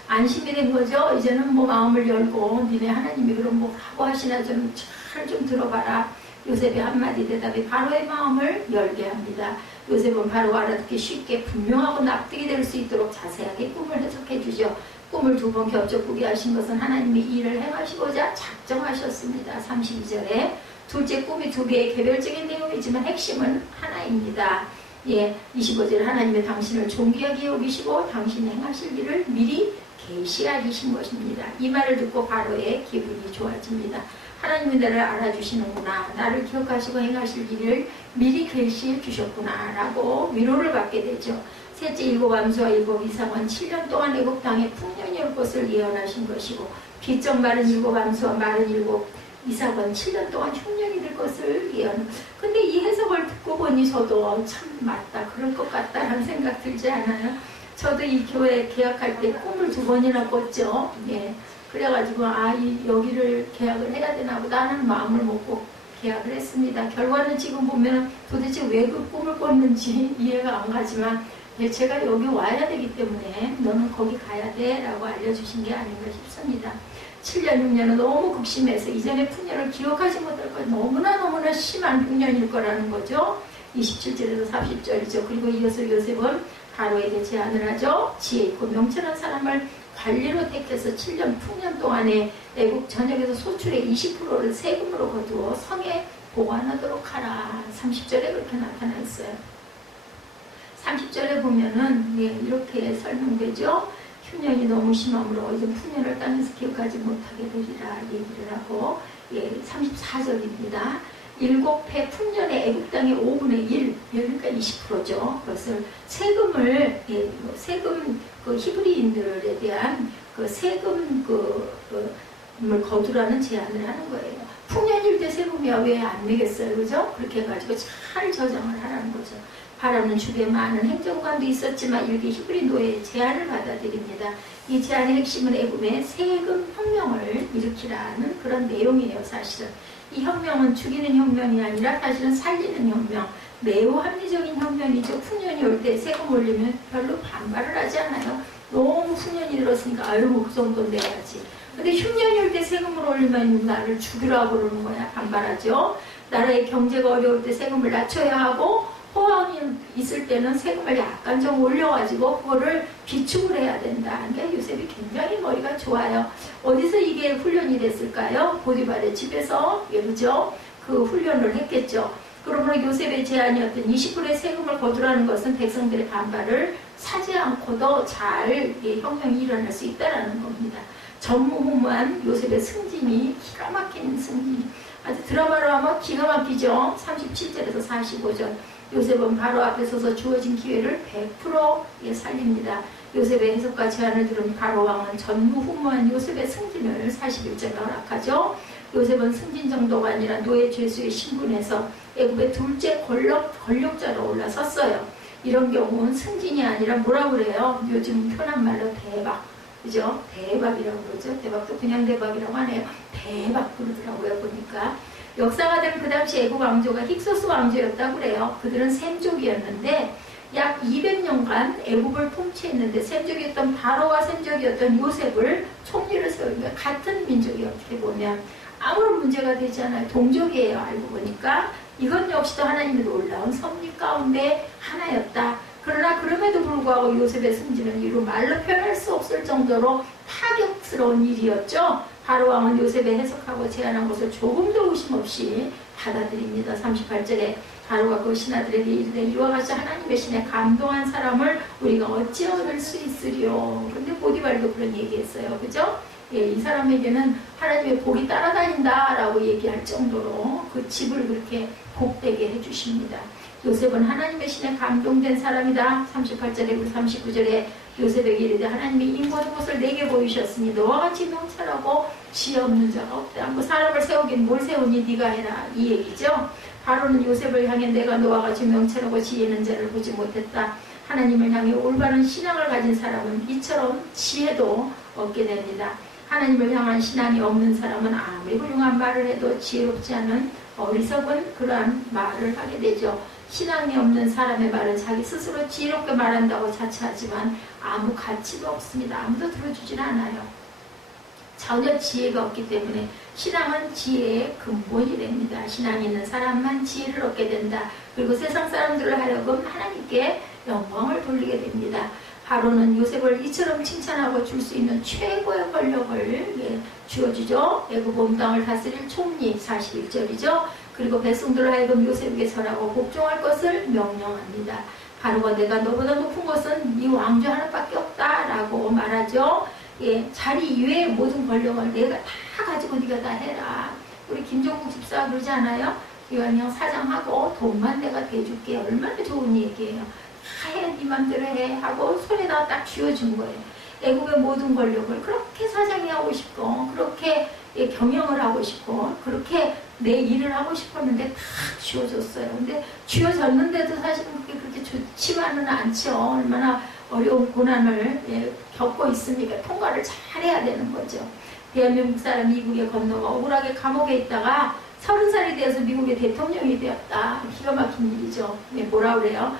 안심이 된 거죠. 이제는 뭐 마음을 열고 니네 하나님이 그럼 뭐라고 하시나 좀 잘 좀 들어봐라. 요셉의 한마디 대답이 바로의 마음을 열게 합니다. 요셉은 바로가 알아듣기 쉽게 분명하고 납득이 될 수 있도록 자세하게 꿈을 해석해 주죠. 꿈을 두 번 겹쳐 꾸게 하신 것은 하나님이 이를 행하시고자 작정하셨습니다. 32절에 둘째 꿈이 두 개의 개별적인 내용이지만 핵심은 하나입니다. 예, 25절에 하나님의 당신을 존귀하게 여기시고 당신이 행하실 일을 미리 계시하신 것입니다. 이 말을 듣고 바로의 기분이 좋아집니다. 하나님이 나를 알아주시는구나. 나를 기억하시고 행하실 일을 미리 계시해 주셨구나. 라고 위로를 받게 되죠. 셋째 일곱 암수와 일곱 이상은 7년 동안 애국 땅에 풍년이 올 것을 예언하신 것이고 비적 마른 일곱 암수와 마른 일곱 이삭은 7년 동안 흉년이 될 것을 예언. 근데 이 해석을 듣고 보니 저도 참 맞다. 그럴 것 같다라는 생각 들지 않아요? 저도 이 교회 계약할 때 꿈을 2번이나 꿨죠. 예. 그래가지고 여기를 계약을 해야 되나 보다 하는 마음을 먹고 계약을 했습니다. 결과는 지금 보면 도대체 왜 그 꿈을 꿨는지 이해가 안 가지만 제가 여기 와야 되기 때문에 너는 거기 가야 돼 라고 알려주신 게 아닌가 싶습니다. 7년, 6년은 너무 극심해서 이전의 풍년을 기억하지 못할 것 너무나 심한 풍년일 거라는 거죠. 27절에서 30절이죠. 그리고 이어서 요셉은 바로에게 제안을 하죠. 지혜 있고 명철한 사람을 관리로 택해서 7년 풍년 동안에 애국 전역에서 소출의 20%를 세금으로 거두어 성에 보관하도록 하라. 30절에 그렇게 나타나 있어요. 30절에 보면은 이렇게 설명되죠. 흉년이 너무 심함으로 이제 풍년을 땅에서 기억하지 못하게 되리라 얘기를 하고 34절입니다. 7해 풍년의 애국 땅의 5분의 1, 그러니까 20%죠. 그것을 세금 그 히브리인들에 대한 그 세금을 거두라는 제안을 하는 거예요. 풍년일 때 세금이야 왜 안 내겠어요, 그죠? 그렇게 해가지고 잘 저장을 하라는 거죠. 바라는 주변에 많은 행정관도 있었지만 이렇게 히브리 노예의 제안을 받아들입니다. 이 제안의 핵심은 애굽의 세금 혁명을 일으키라는 그런 내용이에요. 사실은 이 혁명은 죽이는 혁명이 아니라 사실은 살리는 혁명, 매우 합리적인 혁명이죠. 풍년이 올 때 세금 올리면 별로 반발을 하지 않아요. 너무 풍년이 들었으니까 아유 그 정도 내야지. 근데 흉년이 올 때 세금을 올리면 나를 죽이라고 그러는 거야. 반발하죠. 나라의 경제가 어려울 때 세금을 낮춰야 하고 호황이 있을 때는 세금을 약간 좀 올려가지고 그거를 비축을 해야 된다. 그러니까 요셉이 굉장히 머리가 좋아요. 어디서 이게 훈련이 됐을까요? 보디발의 집에서, 그죠? 그 훈련을 했겠죠. 그러므로 요셉의 제안이었던 20불의 세금을 거두라는 것은 백성들의 반발을 사지 않고도 잘 혁명이 일어날 수 있다는 겁니다. 전무후무한 요셉의 승진이 기가 막힌 승진. 아주 드라마로 하면 기가 막히죠. 37절에서 45절. 요셉은 바로 앞에 서서 주어진 기회를 100% 살립니다. 요셉의 해석과 제안을 들은 바로 왕은 전무후무한 요셉의 승진을 41절에 허락하죠. 요셉은 승진 정도가 아니라 노예 죄수의 신분에서 애굽의 둘째 권력자로 올라섰어요. 이런 경우는 승진이 아니라 뭐라고 그래요? 요즘 편한 말로 대박. 그죠? 대박이라고 그러죠. 대박도 그냥 대박이라고 하네요. 대박 그러더라고요, 보니까. 역사가 된 그 당시 애국 왕조가 힉소스 왕조였다고 그래요. 그들은 셈족이었는데 약 200년간 애국을 통치했는데 셈족이었던 바로와 셈족이었던 요셉을 총리를 세우니까 같은 민족이 어떻게 보면 아무런 문제가 되지 않아요. 동족이에요. 알고 보니까 이건 역시도 하나님의 놀라운 섭리 가운데 하나였다. 그러나 그럼에도 불구하고 요셉의 승진은 이루 말로 표현할 수 없을 정도로 파격스러운 일이었죠. 바로 왕은 요셉의 해석하고 제안한 것을 조금도 의심 없이 받아들입니다. 38절에 바로가 그 신하들에게 이르되 이와 같이 하나님의 신에 감동한 사람을 우리가 어찌 얻을 수 있으리요. 근데 보디발도 그런 얘기했어요. 그죠? 예, 이 사람에게는 하나님의 복이 따라다닌다 라고 얘기할 정도로 그 집을 그렇게 복되게 해주십니다. 요셉은 하나님의 신에 감동된 사람이다. 38절에 39절에 요셉에게 이르되 하나님이 이 모든 것을 내게 보이셨으니 너와 같이 명철하고 지혜 없는 자가 없다. 뭐 사람을 세우긴 뭘 세우니 네가 해라. 이 얘기죠. 바로는 요셉을 향해 내가 너와 같이 명철하고 지혜 있는 자를 보지 못했다. 하나님을 향해 올바른 신앙을 가진 사람은 이처럼 지혜도 얻게 됩니다. 하나님을 향한 신앙이 없는 사람은 아무리 훌륭한 말을 해도 지혜롭지 않은 어리석은 그러한 말을 하게 되죠. 신앙이 없는 사람의 말은 자기 스스로 지혜롭게 말한다고 자처하지만 아무 가치도 없습니다. 아무도 들어주질 않아요. 전혀 지혜가 없기 때문에 신앙은 지혜의 근본이 됩니다. 신앙이 있는 사람만 지혜를 얻게 된다. 그리고 세상 사람들을 하여금 하나님께 영광을 돌리게 됩니다. 바로는 요셉을 이처럼 칭찬하고 줄 수 있는 최고의 권력을 주어주죠. 애굽 온 땅을 다스릴 총리 41절이죠. 그리고 백성들을 하여금 요셉에게 설하고 복종할 것을 명령합니다. 바로가 내가 너보다 높은 것은 네 왕조 하나밖에 없다라고 말하죠. 예, 자리 이외의 모든 권력을 내가 다 가지고 네가 다 해라. 우리 김종국 집사가 그러지 않아요? 네가 그냥 사장하고 돈만 내가 대줄게. 얼마나 좋은 얘기예요. 다 해, 네 맘대로 해 하고 손에다 딱 쥐어준 거예요. 애국의 모든 권력을 그렇게 사장이 하고 싶고 그렇게 경영을 하고 싶고 그렇게 내 일을 하고 싶었는데 다 쥐어줬어요. 근데 쥐어졌는데도 사실은 그렇게 좋지만은 않죠. 얼마나 어려운 고난을 겪고 있습니까? 통과를 잘해야 되는 거죠. 대한민국 사람 미국에 건너가 억울하게 감옥에 있다가 30살이 되어서 미국의 대통령이 되었다. 기가 막힌 일이죠. 뭐라 그래요?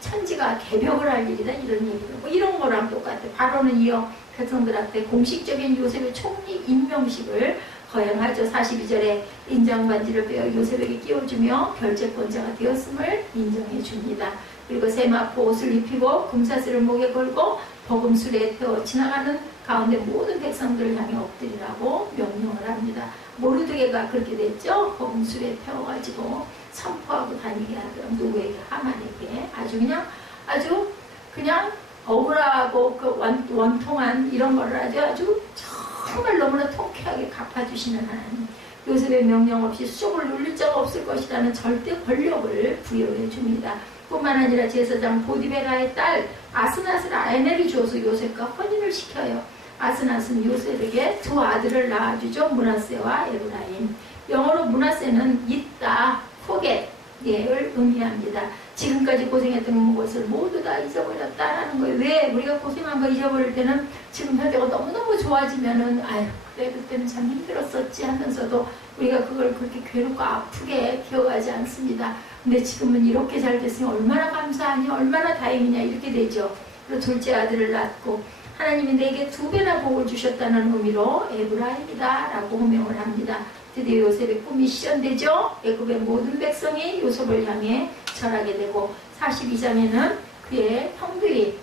천지가 개벽을 할 일이다. 이런 얘기를. 뭐 이런 거랑 똑같아. 바로는 이어 백성들한테 공식적인 요셉의 총리 임명식을 거행하죠. 42절에 인장반지를 빼어 요셉에게 끼워주며 결재권자가 되었음을 인정해 줍니다. 그리고 세마포 옷을 입히고 금사슬을 목에 걸고 버금술에 태워 지나가는 가운데 모든 백성들을 향해 엎드리라고 명령을 합니다. 모르드게가 그렇게 됐죠. 버금술에 태워가지고 선포하고 다니게 하더라고요. 누구에게? 하만에게. 아주 그냥 억울하고 그 원통한 이런 거를 아주 정말 너무나 통쾌하게 갚아주시는 하나님. 요셉의 명령 없이 수족을 눌릴 자가 없을 것이라는 절대 권력을 부여해 줍니다. 뿐만 아니라 제사장 보디베라의 딸 아스낫을 아내를 주어서 요셉과 혼인을 시켜요. 아스낫은 요셉에게 두 아들을 낳아주죠. 므낫세와 에브라임. 영어로 므낫세는 있다, forget을 의미합니다. 지금까지 고생했던 것을 모두 다 잊어버렸다라는 거예요. 왜? 우리가 고생한 거 잊어버릴 때는 지금 현재가 너무너무 좋아지면은 아유 그래 그때는 참 힘들었었지 하면서도 우리가 그걸 그렇게 괴롭고 아프게 기억하지 않습니다. 근데 지금은 이렇게 잘 됐으니 얼마나 감사하냐 얼마나 다행이냐 이렇게 되죠. 그리고 둘째 아들을 낳고 하나님이 내게 2배나 복을 주셨다는 의미로 에브라임이다 라고 호명을 합니다. 드디어 요셉의 꿈이 실현되죠. 애굽의 모든 백성이 요셉을 향해 절하게 되고 42장에는 그의 형들이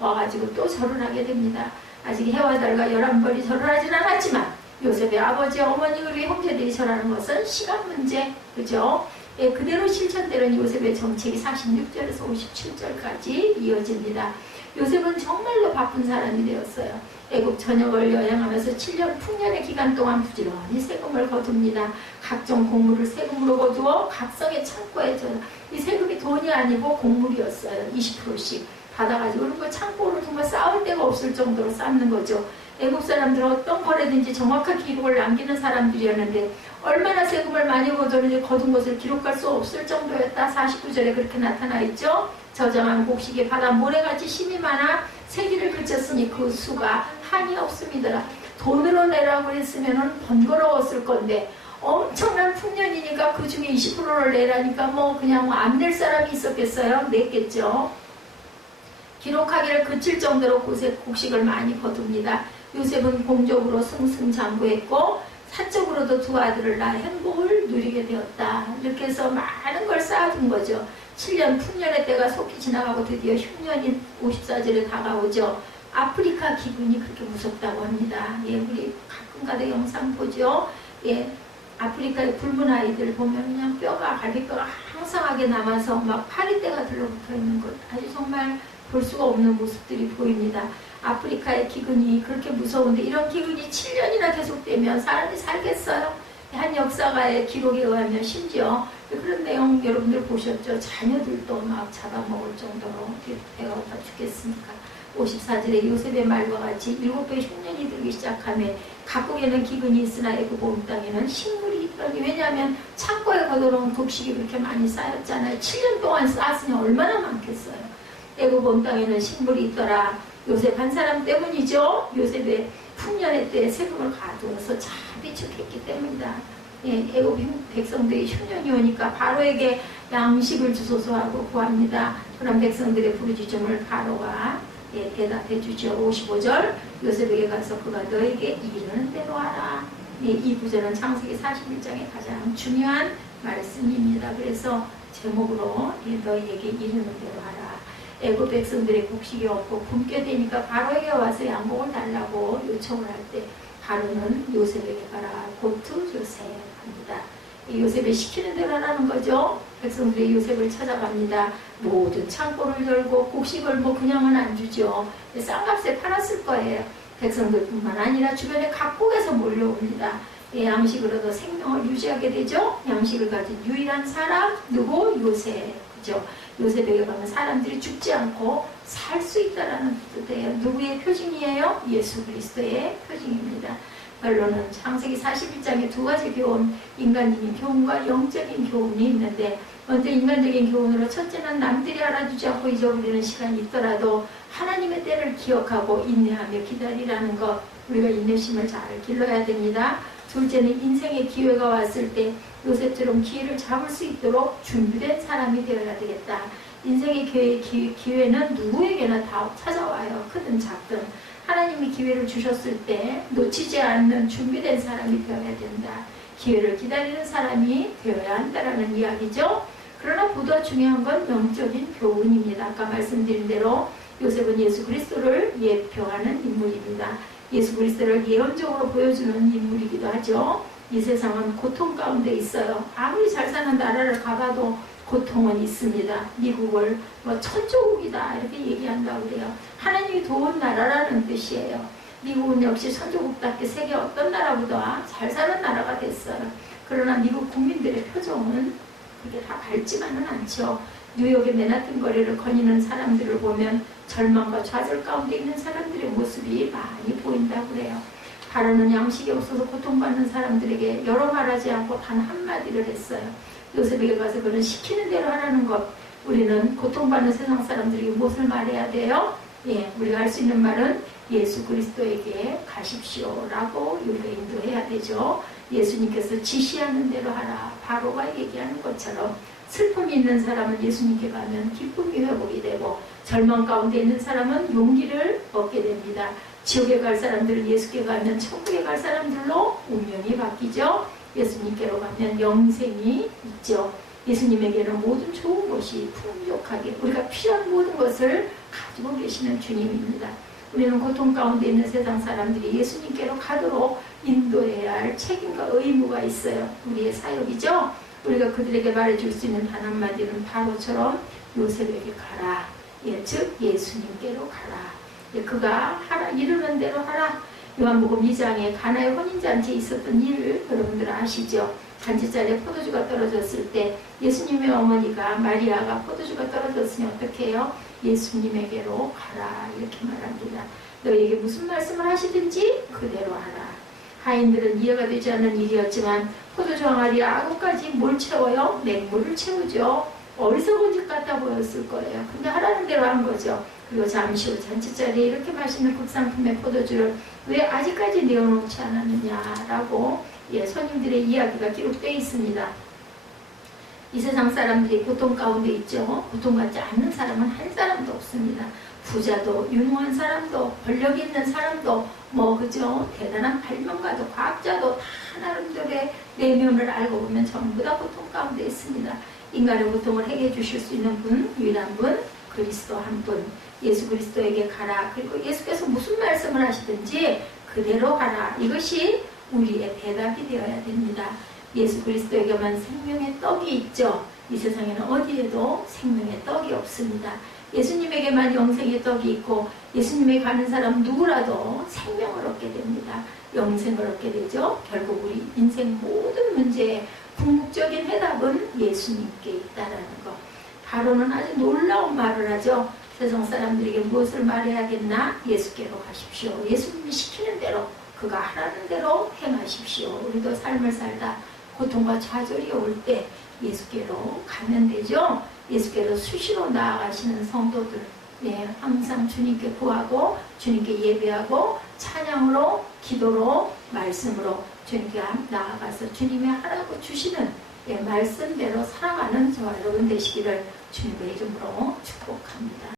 와가지고 또 절을 하게 됩니다. 아직 해와 달과 11벌이 절을 하진 않았지만 요셉의 아버지 어머니 그리고 형제들이 절하는 것은 시간 문제, 그죠? 그대로 실천되는 요셉의 정책이 46절에서 57절까지 이어집니다. 요셉은 정말로 바쁜 사람이 되었어요. 애국 전역을 여행하면서 7년 풍년의 기간 동안 부지런히 세금을 거둡니다. 각종 곡물을 세금으로 거두어 각성의 창고에 이 세금이 돈이 아니고 곡물이었어요. 20%씩 받아가지고 그런 거 창고를 정말 쌓을 데가 없을 정도로 쌓는 거죠. 애국 사람들은 어떤 거래든지 정확한 기록을 남기는 사람들이었는데 얼마나 세금을 많이 거두는지 거둔 것을 기록할 수 없을 정도였다. 49절에 그렇게 나타나 있죠. 저장한 곡식에 바다 모래같이 힘이 많아 세기를 그쳤으니 그 수가 한이 없습니다. 돈으로 내라고 했으면 번거로웠을 건데 엄청난 풍년이니까 그 중에 20%를 내라니까 그냥 안 낼 사람이 있었겠어요? 냈겠죠. 기록하기를 그칠 정도로 곡식을 많이 거둡니다. 요셉은 공적으로 승승장구했고 사적으로도 2 아들을 낳아 행복을 누리게 되었다. 이렇게 해서 많은 걸 쌓아둔 거죠. 7년 풍년의 때가 속히 지나가고 드디어 흉년인 54절에 다가오죠. 아프리카 기근이 그렇게 무섭다고 합니다. 우리 가끔가다 영상 보죠. 아프리카의 굶은 아이들 보면 그냥 갈비뼈가 항상하게 남아서 막 파리떼가 들러붙어 있는 것, 아주 정말 볼 수가 없는 모습들이 보입니다. 아프리카의 기근이 그렇게 무서운데 이런 기근이 7년이나 계속되면 사람이 살겠어요? 한 역사가의 기록에 의하면 심지어 그런 내용 여러분들 보셨죠? 자녀들도 막 잡아먹을 정도로 배가 고파 죽겠습니까? 54절에 요셉의 말과 같이 7배의 흉년이 들기 시작하며 각국에는 기근이 있으나 애굽 온 땅에는 식물이 있더니, 왜냐하면 창고에 거둬놓은 곡식이 그렇게 많이 쌓였잖아요. 7년 동안 쌓았으니 얼마나 많겠어요. 애굽 온 땅에는 식물이 있더라. 요셉 한 사람 때문이죠. 요셉의 풍년의 때에 세금을 가두어서 잘 비축했기 때문이다. 애굽 백성들이 흉년이 오니까 바로에게 양식을 주소서 하고 구합니다. 그런 백성들의 부르짖음을 바로가 대답해 주죠. 55절 요셉에게 가서 그가 너에게 이르는 대로 하라. 이 구절은 창세기 41장의 가장 중요한 말씀입니다. 그래서 제목으로 너희에게 이르는 대로 하라. 애굽 백성들의 곡식이 없고 굶게 되니까 바로에게 와서 양복을 달라고 요청을 할 때 바로는 요셉에게 가라. 고투 조셉 합니다. 요셉이 시키는 대로 하라는 거죠. 백성들이 요셉을 찾아갑니다. 모든 창고를 열고 곡식을 그냥은 안 주죠. 싼값에 팔았을 거예요. 백성들뿐만 아니라 주변의 각국에서 몰려옵니다. 양식으로도 생명을 유지하게 되죠. 양식을 가진 유일한 사람 누구? 요셉. 그죠? 요셉에게 가면 사람들이 죽지 않고 살 수 있다라는 뜻이에요. 누구의 표징이에요? 예수 그리스도의 표징입니다. 결론은 창세기 41장에 2가지 교훈, 인간적인 교훈과 영적인 교훈이 있는데, 먼저 인간적인 교훈으로 첫째는 남들이 알아주지 않고 잊어버리는 시간이 있더라도 하나님의 때를 기억하고 인내하며 기다리라는 것, 우리가 인내심을 잘 길러야 됩니다. 둘째는 인생의 기회가 왔을 때 요셉처럼 기회를 잡을 수 있도록 준비된 사람이 되어야 되겠다. 인생의 기회는 누구에게나 다 찾아와요. 크든 작든. 하나님이 기회를 주셨을 때 놓치지 않는 준비된 사람이 되어야 된다. 기회를 기다리는 사람이 되어야 한다라는 이야기죠. 그러나 보다 중요한 건 영적인 교훈입니다. 아까 말씀드린 대로 요셉은 예수 그리스도를 예표하는 인물입니다. 예수 그리스도를 예언적으로 보여주는 인물이기도 하죠. 이 세상은 고통 가운데 있어요. 아무리 잘 사는 나라를 가봐도 고통은 있습니다. 미국을 천조국이다 이렇게 얘기한다고 그래요. 하나님이 도운 나라라는 뜻이에요. 미국은 역시 천조국답게 세계 어떤 나라보다 잘 사는 나라가 됐어요. 그러나 미국 국민들의 표정은 그게 다 밝지만은 않죠. 뉴욕의 맨하튼 거리를 거니는 사람들을 보면 절망과 좌절 가운데 있는 사람들의 모습이 많이 보인다고 그래요. 바로는 양식이 없어서 고통받는 사람들에게 여러 말하지 않고 단 한마디를 했어요. 요셉에게 가서 그는 시키는 대로 하라는 것. 우리는 고통받는 세상 사람들에게 무엇을 말해야 돼요? 우리가 할 수 있는 말은 예수 그리스도에게 가십시오 라고 우리가 인도해야 되죠. 예수님께서 지시하는 대로 하라. 바로가 얘기하는 것처럼 슬픔이 있는 사람은 예수님께 가면 기쁨이 회복이 되고, 절망 가운데 있는 사람은 용기를 얻게 됩니다. 지옥에 갈 사람들은 예수께 가면 천국에 갈 사람들로 운명이 바뀌죠. 예수님께로 가면 영생이 있죠. 예수님에게는 모든 좋은 것이 풍족하게, 우리가 필요한 모든 것을 가지고 계시는 주님입니다. 우리는 고통 가운데 있는 세상 사람들이 예수님께로 가도록 인도해야 할 책임과 의무가 있어요. 우리의 사역이죠. 우리가 그들에게 말해줄 수 있는 단 한마디는 바로처럼 요셉에게 가라. 예, 즉 예수님께로 가라. 예, 그가 하라, 이르는 대로 하라. 요한복음 2장에 가나의 혼인잔치에 있었던 일을 여러분들 아시죠? 잔치자리에 포도주가 떨어졌을 때 예수님의 어머니가 마리아가 포도주가 떨어졌으니 어떻게 해요? 예수님에게로 가라, 이렇게 말합니다. 너희에게 무슨 말씀을 하시든지 그대로 하라. 하인들은 이해가 되지 않는 일이었지만 포도주 항아리에 아구까지 뭘 채워요? 맹물을 채우죠. 어리석은 짓 같아 보였을 거예요. 근데 하라는 대로 한 거죠. 그리고 잠시 후 잔치자리에 이렇게 맛있는 국산품의 포도주를 왜 아직까지 내어놓지 않았느냐라고 손님들의 이야기가 기록되어 있습니다. 이 세상 사람들이 고통 가운데 있죠. 고통받지 않는 사람은 한 사람도 없습니다. 부자도, 유능한 사람도, 권력 있는 사람도, 그죠? 대단한 발명가도, 과학자도 다 나름대로의 내면을 알고 보면 전부 다 고통 가운데 있습니다. 인간의 고통을 해결해 주실 수 있는 분, 유일한 분, 그리스도 한 분, 예수 그리스도에게 가라. 그리고 예수께서 무슨 말씀을 하시든지 그대로 가라. 이것이 우리의 대답이 되어야 됩니다. 예수 그리스도에게만 생명의 떡이 있죠. 이 세상에는 어디에도 생명의 떡이 없습니다. 예수님에게만 영생의 떡이 있고, 예수님에 가는 사람 누구라도 생명을 얻게 됩니다. 영생을 얻게 되죠. 결국 우리 인생 모든 문제의 궁극적인 해답은 예수님께 있다라는 것. 바로는 아주 놀라운 말을 하죠. 세상 사람들에게 무엇을 말해야겠나? 예수께로 가십시오. 예수님이 시키는 대로, 그가 하라는 대로 행하십시오. 우리도 삶을 살다 고통과 좌절이 올 때 예수께로 가면 되죠. 예수께로 수시로 나아가시는 성도들, 항상 주님께 구하고 주님께 예배하고 찬양으로, 기도로, 말씀으로 주님께 나아가서 주님이 하라고 주시는 말씀대로 살아가는 저와 여러분 되시기를 주님의 이름으로 축복합니다.